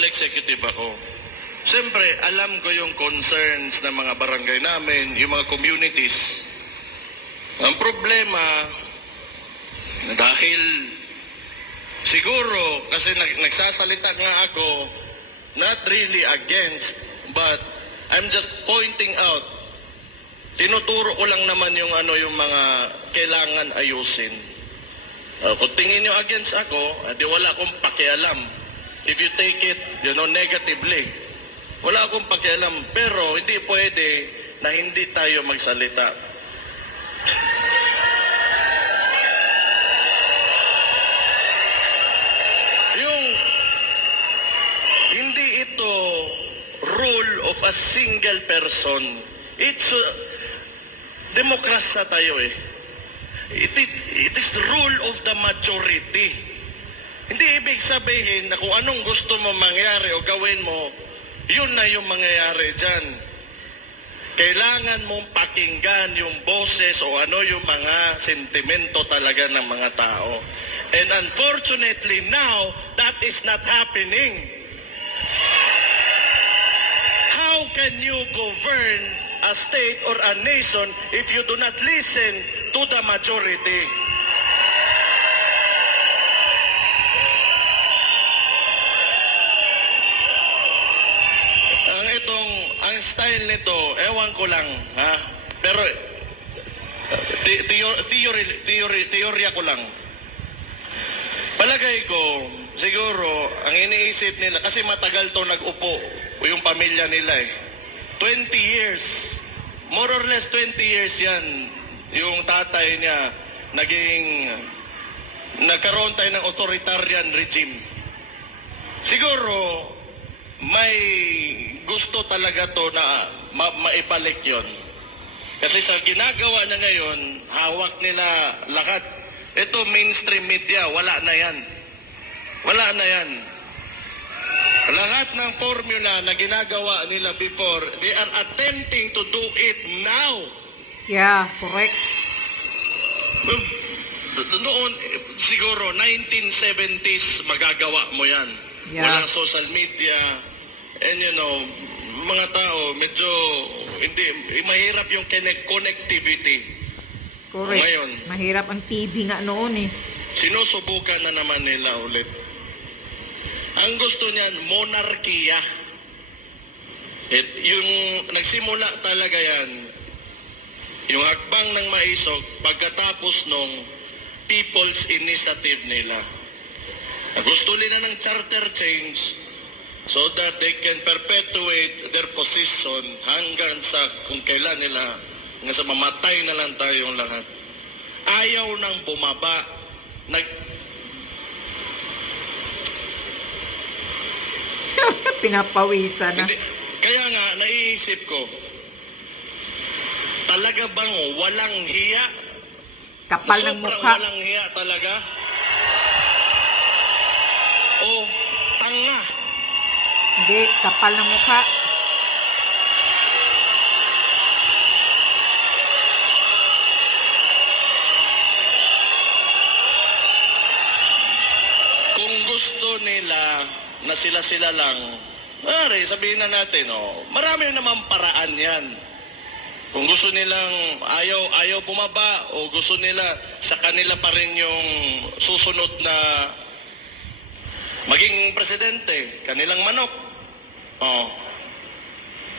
local executive ako. Siyempre, alam ko yung concerns ng mga barangay namin, yung mga communities. Ang problema, dahil siguro, kasi nagsasalita nga ako, not really against, but I'm just pointing out, tinuturo ko lang naman yung yung mga kailangan ayusin. Kung tingin nyo against ako, di wala akong pakialam. If you take it, negatively, wala akong pakialam. Pero hindi pwede na hindi tayo magsalita. Yung hindi ito rule of a single person. It's demokrasya tayo eh. It is the rule of the majority. Hindi ibig sabihin na kung anong gusto mo mangyari o gawin mo, yun na yung mangyayari dyan. Kailangan mong pakinggan yung boses o yung mga sentimento talaga ng mga tao. And unfortunately now, that is not happening. How can you govern a state or a nation if you do not listen to the majority? Ang style nito, ewan ko lang, ha? Pero teorya ko lang. Palagay ko, siguro, ang iniisip nila, kasi matagal to nag-upo, yung pamilya nila eh. 20 years, more or less 20 years yan, yung tatay niya, nagkaroon tayo ng authoritarian regime. Siguro, may gusto talaga to na maibalik yon. Kasi sa ginagawa niya ngayon, hawak nila lahat. Ito mainstream media, wala na yan. Wala na yan. Lahat ng formula na ginagawa nila before, they are attempting to do it now. Yeah, correct. Noon, siguro, 1970s, magagawa mo yan. Yeah. Walang social media. And mga tao, medyo, mahirap yung connectivity. Correct. Ngayon, mahirap ang TV nga noon eh. Sinusubukan na naman nila ulit. Ang gusto niyan, monarkiya. Yung nagsimula talaga yan, yung hakbang ng maisog, pagkatapos nung people's initiative nila. Gusto nila ng charter change so that they can perpetuate their position hanggang sa kung kailan nila, hanggang sa mamatay na lang tayong lahat. Ayaw nang bumaba. Pinapawisan na. Kaya nga, naiisip ko, talaga bang walang hiya? Kapal ng mukha. Walang hiya talaga? O tanga? Hindi, kapal ng mukha. Kung gusto nila na sila-sila lang, sabihin na natin, marami naman paraan yan. Kung gusto nilang ayaw bumaba o gusto nila sa kanila pa rin yung susunod na maging presidente, kanilang manok.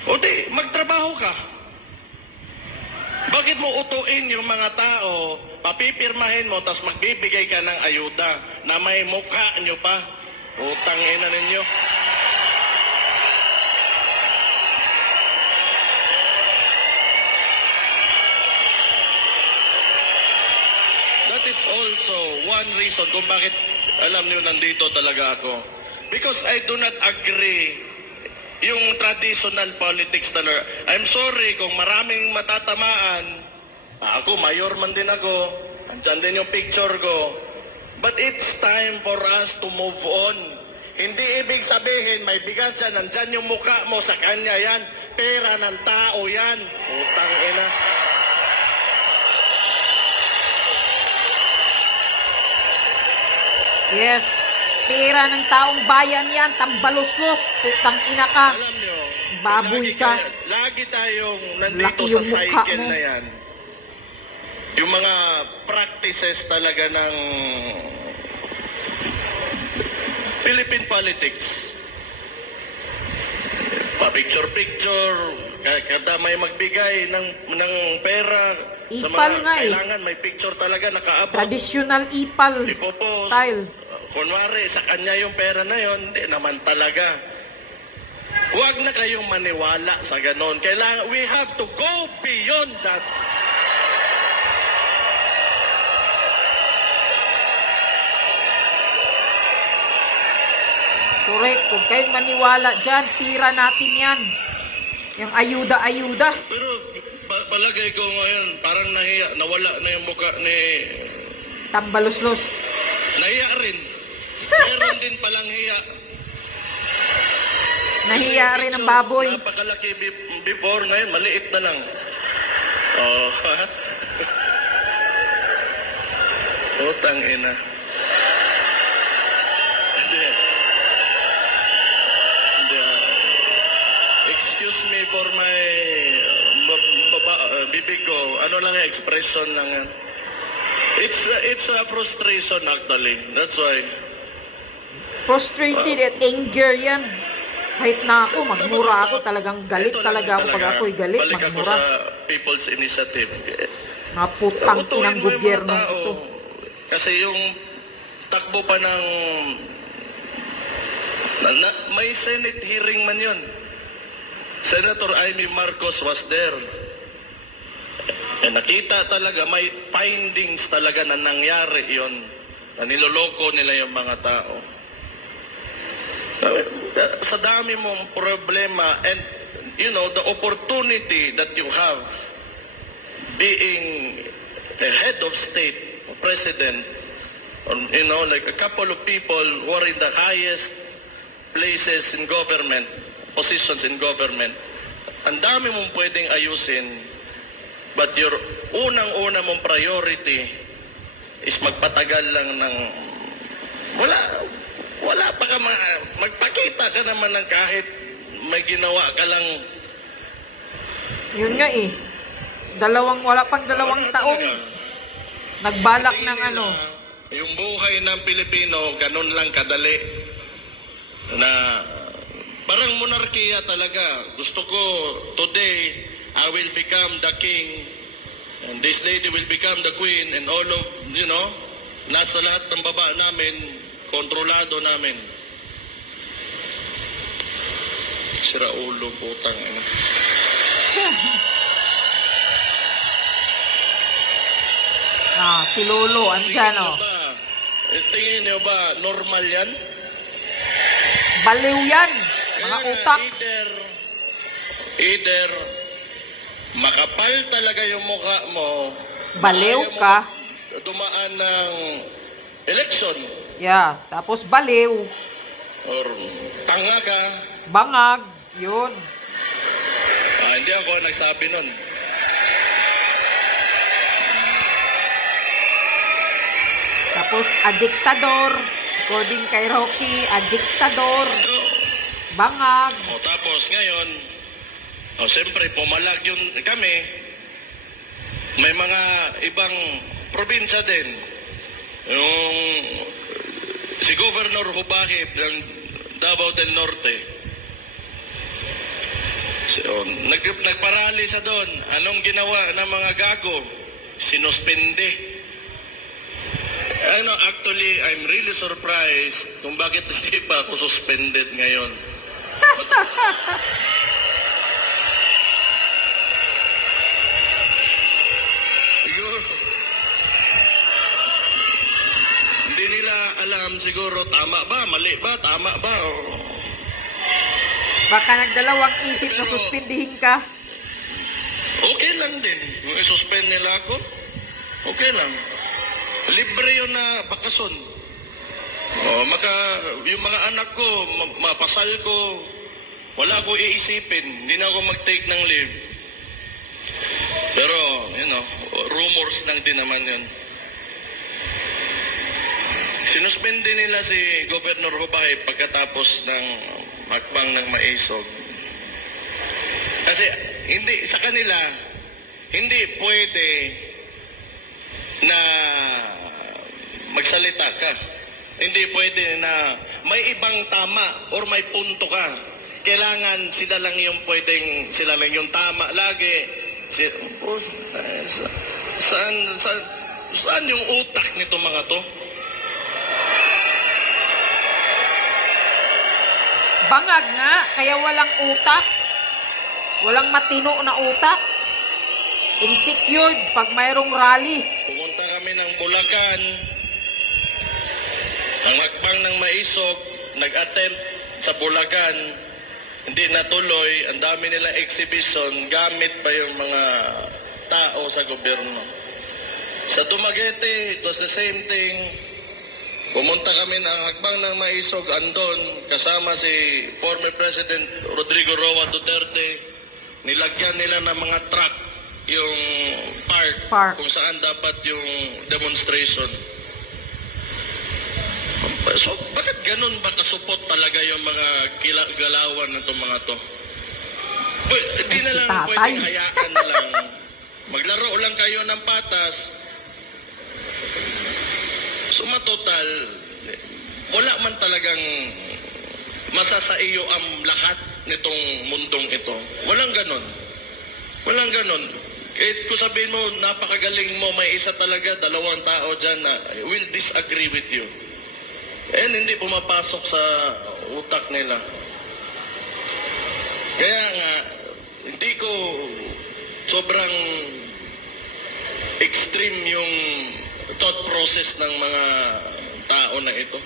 O di, magtrabaho ka. Bakit mo utuin yung mga tao, papipirmahin mo, tas magbibigay ka ng ayuda na may mukha nyo pa? Utang ina ninyo. That is also one reason kung bakit alam niyo nandito talaga ako. Because I do not agree yung traditional politics talaga. I'm sorry kung maraming matatamaan. Ako, mayor man din ako. Andyan din yung picture ko. But it's time for us to move on. Hindi ibig sabihin, may bigas yan, nandyan yung mukha mo, sa kanya yan. Pera ng tao yan. Utang ina. Yes. Pera ng taong bayan yan, tambaluslos, putang ina ka. Alam nyo, Baboy ka. Lagi tayong nandito Laki sa yung mukha cycle mo. na yan. Yung mga practices talaga ng Philippine politics. Pa-picture-picture, kada may magbigay ng pera sa Ipal mga nga eh. kailangan, may picture talaga nakaabot. Traditional ipal Ipopost. style. Kunwari, sa kanya yung pera na yon, hindi naman talaga. Huwag na kayong maniwala sa ganon. Kailangan, we have to go beyond that. Correct. Huwag kayong maniwala dyan. Tira natin yan. Yung ayuda-ayuda. Pero palagay ko ngayon, parang nahiya, nawala na yung mukha ni... Tambaluslos. Nahiya rin. Meron din palang hiya. Nahiya Kasi rin ang picture, baboy. Napakalaki before, ngayon maliit na lang. Oh, utang ina. Hindi. Excuse me for my bibig ko. Ano lang yung expression lang yan. It's a frustration actually. That's why. Frustrated at anger yan. Kahit na ako, magmura ako. Talagang galit talaga ako. Pag ako'y galit, balik ako magmura. sa People's Initiative. Naputang Utuhin inang mo yung mga gobyerno tao. ito. Kasi yung takbo pa ng... may Senate hearing man yun. Senator Amy Marcos was there. Nakita talaga, may findings talaga na nangyari yon, na niloloko nila yung mga tao. Sa dami mong problema and you know the opportunity that you have being a head of state, president, or, you know, like a couple of people who are in the highest places in government, positions in government, ang dami mong pwedeng ayusin, but your unang-una mong priority is magpatagal lang ng wala pa ka magpakita ka naman ng kahit may ginawa ka lang. Yun nga eh. Wala pang dalawang taong nagbalak ng ano. Yung buhay ng Pilipino, ganun lang kadali. Na parang monarkiya talaga. Gusto ko, today, I will become the king, and this lady will become the queen, and all of, you know, nasa lahat ng baba namin, kontrolado namin. Sira ulo, putang ina. Si Lolo, andyan oh. Tingin niyo ba, normal yan? Baliw yan. Mga utak. Either makapal talaga yung mukha mo. Baliw ka. Dumaan ng election. Yeah, tapos baliw. Or tanga ka. Bangag. Yun. Hindi ako nagsabi nun. Tapos adiktador. According kay Rocky, adiktador. Bangag. Tapos ngayon, siyempre pumalag yun kami. May mga ibang probinsya din. Yung si Governor Hubahib ng Davao del Norte. So, nagparali sa doon. Anong ginawa ng mga gago? Sinuspende. Actually, I'm really surprised kung bakit hindi pa ako suspended ngayon. Siguro, hindi nila alam siguro tama ba, mali ba, tama ba. Baka nagdalawang isip na suspindihin ka. Okay lang din. Kung isuspend nila ako, okay lang. Libre yun na bakasyon. Yung mga anak ko, mapasal ko, wala ko iisipin. Hindi na ako mag-take ng leave. Pero, you know, rumors lang din naman yun. sinuspende nila si Governor Hubay pagkatapos ng hakbang ng Maisog. Kasi hindi sa kanila, hindi pwede na magsalita ka. Hindi pwede na may ibang tama or may punto ka. Kailangan sila lang yung pwedeng, sila lang yung tama lagi. Saan yung utak nito mga to? Bangag nga, kaya walang utak. Walang matino na utak. Insecured pag mayroong rally. Pumunta kami ng Bulacan. Ang hakbang ng Maisog, nag-attempt sa Bulacan. Hindi natuloy. Ang dami nilang exhibition. Gamit pa yung mga tao sa gobyerno. Sa Dumaguete, it was the same thing. Pumunta kami ng hakbang ng Maisog, andon, kasama si former President Rodrigo Roa Duterte. Nilagyan nila ng mga truck yung park kung saan dapat yung demonstration. So, bakit ganun ba kasupot talaga yung mga galawan ng itong mga to? Hindi na lang pwedeng hayaan na lang. Maglaro lang kayo ng patas. So, matotal, wala man talagang masasaiyo ang lahat nitong mundong ito. Walang ganon. Walang ganon. Kahit kung sabihin mo, napakagaling mo, may isa talaga, dalawang tao dyan na will disagree with you. And hindi pumapasok sa utak nila. Kaya nga, hindi ko sobrang extreme yung thought process ng mga tao na ito.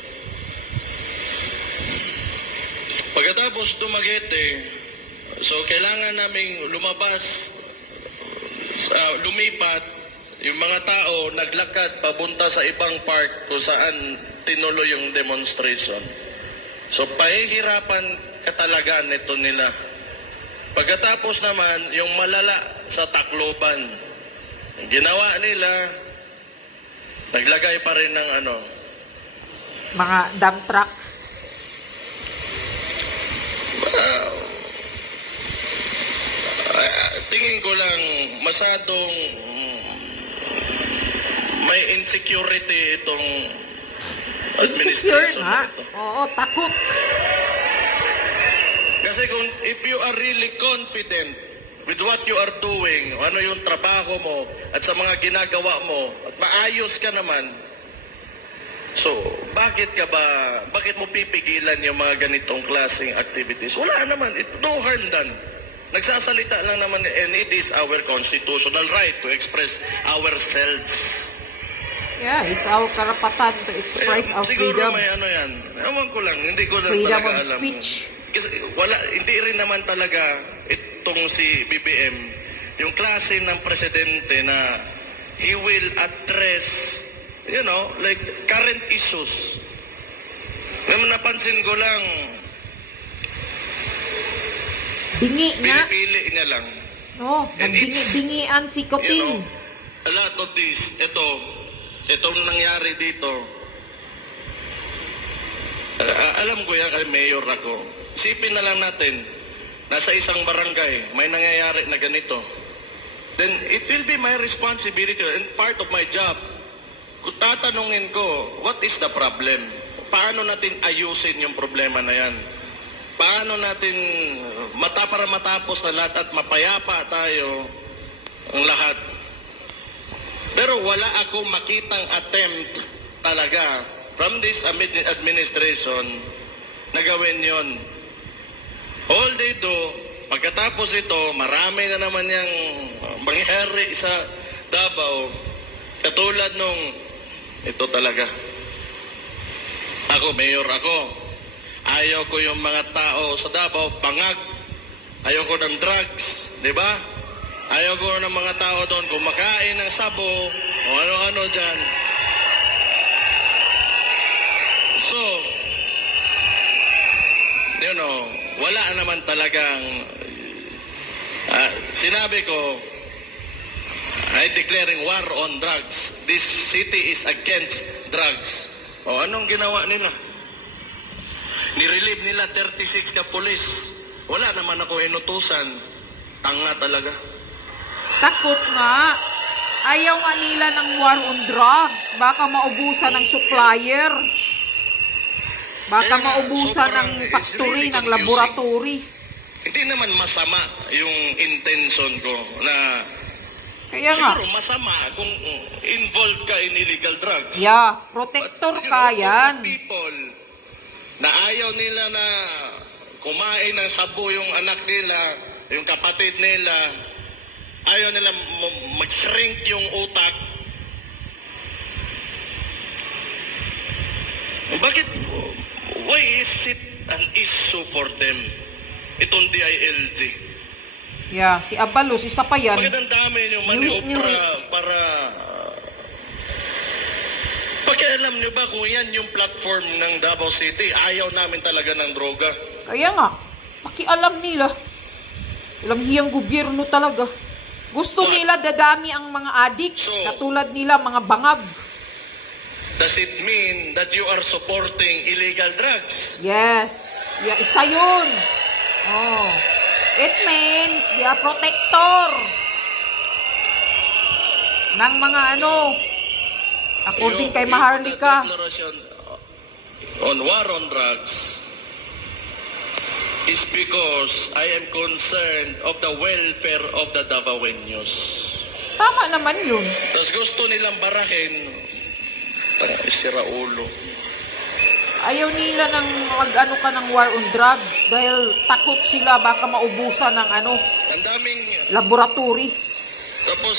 Pagkatapos Dumaguete, so kailangan naming lumabas, lumipat, yung mga tao naglakad papunta sa ibang park kung saan tinuloy yung demonstration. So pahihirapan ka talaga nito nila. Pagkatapos naman, yung malala sa Tacloban, ginawa nila, naglagay pa rin ng mga dump truck. Tingin ko lang masadong may insecurity itong administration na ito. Oo, takot. Kasi kung if you are really confident with what you are doing, ano yung trabaho mo at sa mga ginagawa mo at maayos ka naman, so bakit mo pipigilan yung mga ganitong klaseng activities? Wala naman, no harm done. Nagsasalita lang naman, and it is our constitutional right to express ourselves. Yeah, it's our karapatan to express our siguro freedom. Siguro may yan. Ewan ko lang, hindi ko lang freedom talaga of alam. speech. Kasi hindi rin naman talaga itong si BBM, yung klase ng presidente na he will address, like current issues. Napansin ko lang, bingi nga. pinipili niya lang. No, nagbingi-bingian si Coting. A lot of this, itong nangyari dito, alam ko yan kay Mayor ako. Sipin na lang natin, nasa isang barangay, may nangyayari na ganito. Then, it will be my responsibility and part of my job. Kung tatanungin ko, what is the problem? Paano natin ayusin yung problema na yan? Paano natin para matapos na lahat at mapayapa tayo ang lahat? Pero wala akong makitang attempt talaga from this administration na gawin yon. All they do, pagkatapos ito, marami na naman yung mangyari sa Davao. Katulad nung, ito talaga. Ako, mayor ako. Ayaw ko yung mga tao sa Davao, bangag. Ayaw ko ng drugs, di ba? Ayaw ko ng mga tao doon kumakain ng sabo o ano-ano dyan. So, wala naman talagang sinabi ko, I declaring war on drugs. This city is against drugs. O anong ginawa nila? Nirelieve nila 36 ka pulis. Wala naman ako inutusan. Tanga talaga. Takot nga. Ayaw nga nila ng war on drugs. Baka maubusan ng supplier. Baka Kaya nga, maubusan sobrang, ng it's factory, really ng confusing. laboratory. Hindi naman masama yung intention ko na Kaya nga. siguro masama kung involved ka in illegal drugs. Yeah, protector But, ka for yan. the people na ayaw nila na kumain ng sabu yung anak nila, yung kapatid nila, ayaw nila mag-shrink yung utak. Bakit? Why is it an issue for them? Itong DILG. Yeah, si Abalos, isa pa yan. Bakit ang dami nyo Niwi. maniobra para... Pakialam nyo ba kung yan yung platform ng Davao City? Ayaw namin talaga ng droga. Kaya nga, pakialam nila. Walang hiyang gobyerno talaga. Gusto What? nila dadami ang mga adik, So, katulad nila mga bangag. Does it mean that you are supporting illegal drugs? Yes. Yeah, isa yun. Oh. It means they are protector ng mga ano, according kay Maharlika. Your declaration on war on drugs is because I am concerned of the welfare of the Davaoeños. Tama naman yun. Tapos gusto nilang barahin, sira ulo. Ayaw nila ng mag-ano ka ng war on drugs dahil takot sila baka maubusan ng ano, Ang daming, laboratory. tapos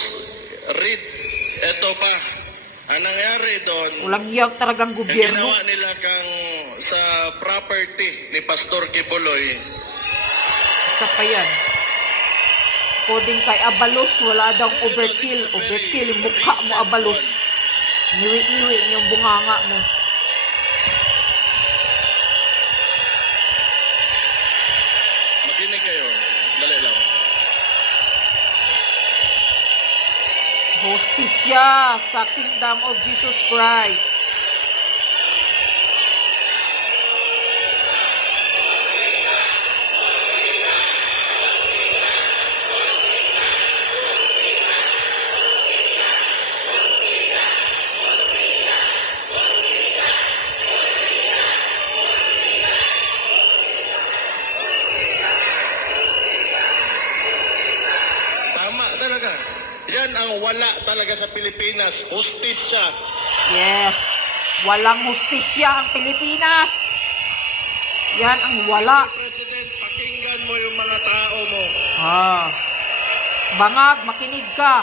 read, eto pa, ang nangyari doon, Walang hiyang talagang ang gobyerno. ginawa nila kang sa property ni Pastor Kibuloy, Isa pa yan. According kay Abalos, wala daw overkill. Overkill, yung mukha mo, Abalos. Niwi-niwi yung bunganga mo. makinig kayo, dali lang. Hostisya sa Kingdom of Jesus Christ. Tama talaga. Yan ang wala talaga sa Pilipinas, hustisya. Yes. Walang hostisya ang Pilipinas. Yan ang wala. President, pakinggan mo yung mga tao mo. Bangag, makinig ka.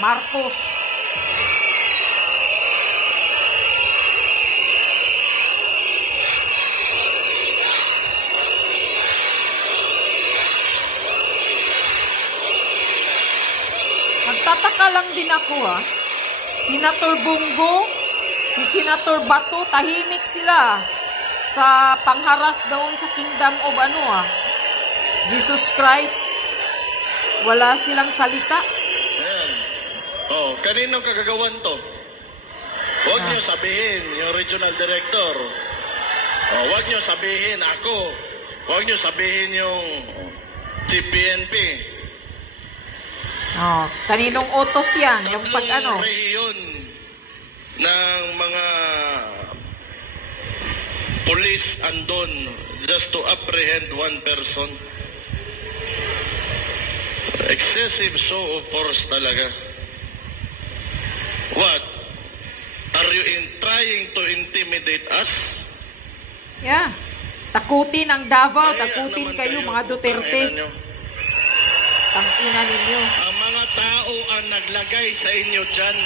Marcos. Nagtataka lang din ako Senator Bungo, si Senator Bato, tahimik sila sa pangharas doon sa Kingdom of Jesus Christ. Wala silang salita. Ayan. Oh, kaninong kagagawan to? Huwag nyo sabihin yung regional director. Oh, huwag nyo sabihin ako. Huwag nyo sabihin yung Chief PNP. Kaninong utos yan? Yung pag Tatlong rehiyon ng mga police andon just to apprehend one person. Excessive show of force talaga. What? Are you trying to intimidate us? Yeah. Takutin ang Davao, Kaya takutin naman kayo mga Duterte. tangina nyo. Tangina ninyo. Ang mga tao ang naglagay sa inyo dyan.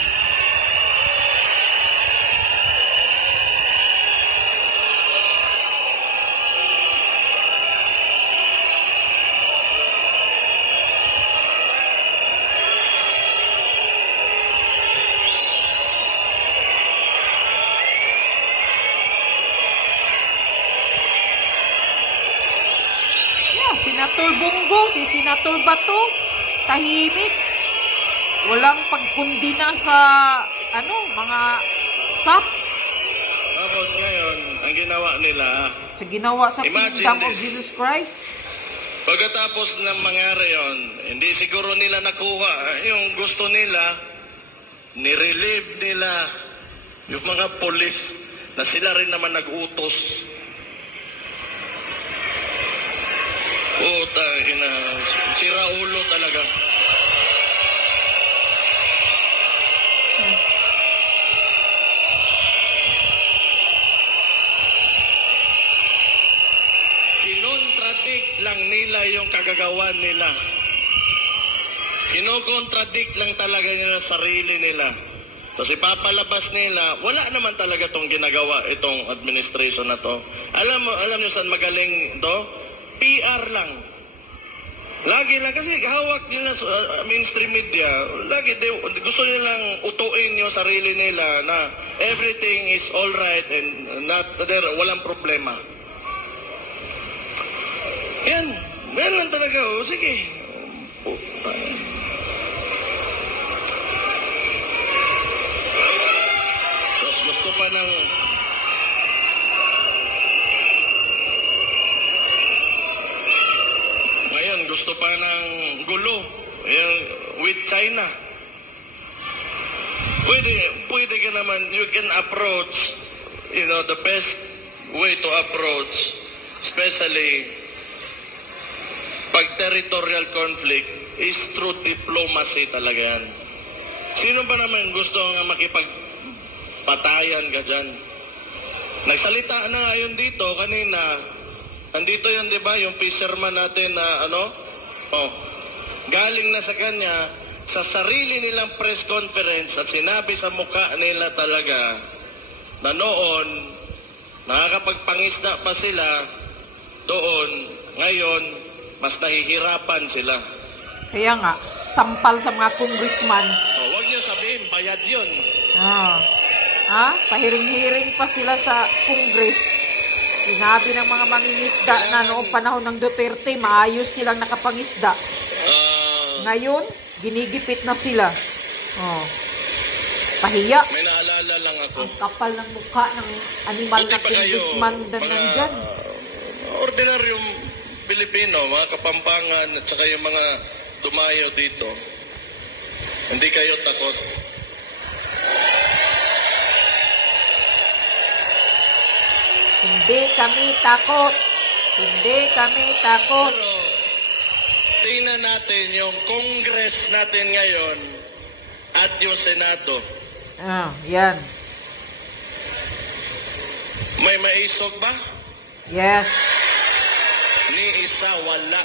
Senator Bungo, si Senator Bato, tahimik. Walang pagkundina sa mga SAP. Tapos ngayon, ang ginawa nila, Sa ginawa sa Imagine kingdom of this. Jesus Christ. pagkatapos ng mangyari yon, hindi siguro nila nakuha yung gusto nila, nirelieve nila yung mga polis na sila rin naman nag-utos. Puta, sira ulo talaga. Kinontradict lang nila yung kagagawan nila. Kinokontradict lang talaga nila sarili nila. Tapos ipapalabas nila, wala naman talaga itong ginagawa, itong administration na to. Alam nyo saan magaling to? PR lang. Lagi lang, kasi hawak nila sa mainstream media, lagi gusto nilang utuin yung sarili nila na everything is alright and walang problema. Yan lang talaga, sige. Tapos gusto pa ng gusto pa ng gulo with China. Pwede ka naman, you can approach, the best way to approach, especially pag territorial conflict, is through diplomacy talaga yan. Sino ba naman gusto nga makipagpatayan ka dyan? Nagsalita na ngayon dito kanina. Nandito yan, di ba? Yung fisherman natin na galing na sa kanya sa sarili nilang press conference at sinabi sa mukha nila talaga na noon nakakapagpangisda pa sila doon, ngayon mas nahihirapan sila. Kaya nga, sampal sa mga congressman. Huwag niyo sabihin, bayad yun. Pahiring-hiring pa sila sa Congress. Sinabi ng mga mangingisda na noong panahon ng Duterte, maayos silang nakapangisda. Ngayon, ginigipit na sila. Pahiya. May naalala lang ako. Ang kapal ng mukha ng animal na congressman na nandyan. Ordinaryong Pilipino, mga Kapampangan, at saka yung mga dumayo dito, hindi kayo takot. Hindi kami takot. Hindi kami takot. Pero, tingnan natin yung Congress natin ngayon at yung Senado. Yan. May maisog ba? Yes. Ni isa, wala.